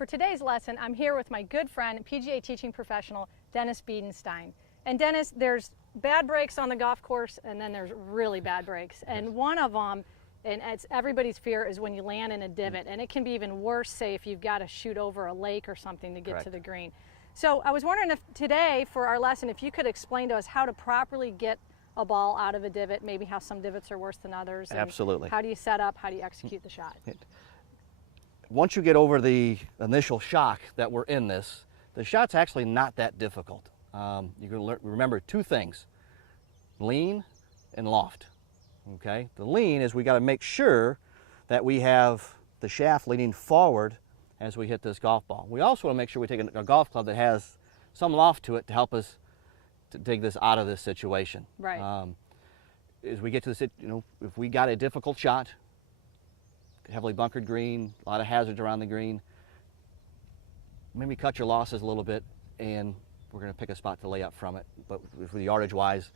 For today's lesson, I'm here with my good friend, PGA teaching professional, Dennis Biedenstein. And Dennis, there's bad breaks on the golf course, and then there's really bad breaks. And one of them, and it's everybody's fear, is when you land in a divot. And it can be even worse, say, if you've got to shoot over a lake or something to get to the green. So I was wondering if today, for our lesson, if you could explain to us how to properly get a ball out of a divot, maybe how some divots are worse than others. Absolutely. How do you set up? How do you execute the shot? Once you get over the initial shock that we're in this, the shot's actually not that difficult. You can remember two things: lean and loft. Okay, the lean is we got to make sure that we have the shaft leaning forward as we hit this golf ball. We also want to make sure we take a golf club that has some loft to it to help us to take this out of this situation. Right. As we get to this, if we got a difficult shot, heavily bunkered green, a lot of hazards around the green, maybe cut your losses a little bit, and we're going to pick a spot to lay up from it. But for the yardage wise,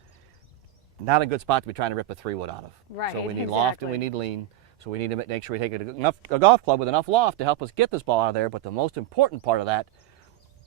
not a good spot to be trying to rip a 3-wood out of. Right. So we need loft and we need lean. So we need to make sure we take a golf club with enough loft to help us get this ball out of there. But the most important part of that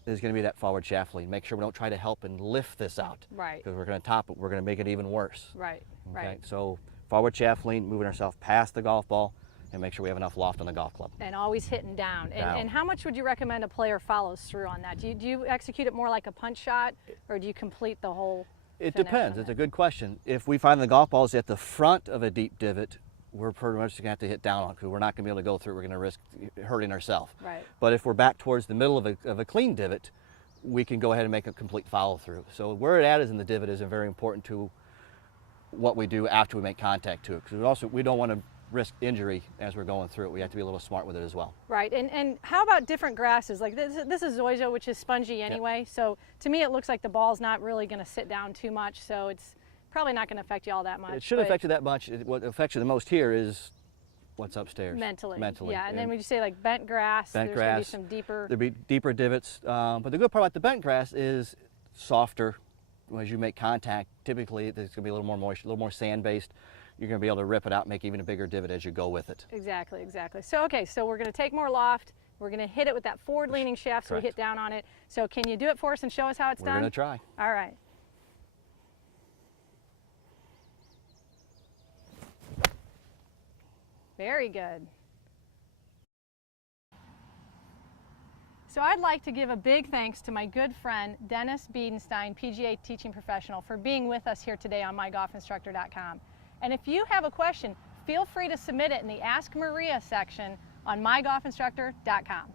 is going to be that forward shaft lean. Make sure we don't try to help and lift this out. Right. Because we're going to top it. We're going to make it even worse. Right. Okay? Right. So forward shaft lean, moving ourselves past the golf ball, and make sure we have enough loft on the golf club. And always hitting down. And how much would you recommend a player follows through on that? Do you execute it more like a punch shot, or do you complete the whole It depends. It's a good question. If we find the golf ball is at the front of a deep divot, we're pretty much going to have to hit down on it because we're not going to be able to go through. We're going to risk hurting ourselves. Right. But if we're back towards the middle of a clean divot, we can go ahead and make a complete follow through. So where it is in the divot is very important to what we do after we make contact to it, because we don't want to risk injury as we're going through it. We have to be a little smart with it as well. Right. And how about different grasses? Like this is zoysia, which is spongy anyway. Yep. So to me, it looks like the ball's not really going to sit down too much. So it's probably not going to affect you all that much. It shouldn't affect you that much. What affects you the most here is what's upstairs. Mentally. Mentally. Yeah. And then when you say like bent grass, there's going to be some deeper. There'll be deeper divots. But the good part about the bent grass is softer. As you make contact, typically it's going to be a little more moist, a little more sand-based. You're going to be able to rip it out, make even a bigger divot as you go with it. Exactly, exactly. So, okay, so we're going to take more loft. We're going to hit it with that forward-leaning shaft so we hit down on it. So can you do it for us and show us how it's done? We're going to try. All right. Very good. So I'd like to give a big thanks to my good friend, Dennis Biedenstein, PGA teaching professional, for being with us here today on mygolfinstructor.com. And if you have a question, feel free to submit it in the Ask Maria section on mygolfinstructor.com.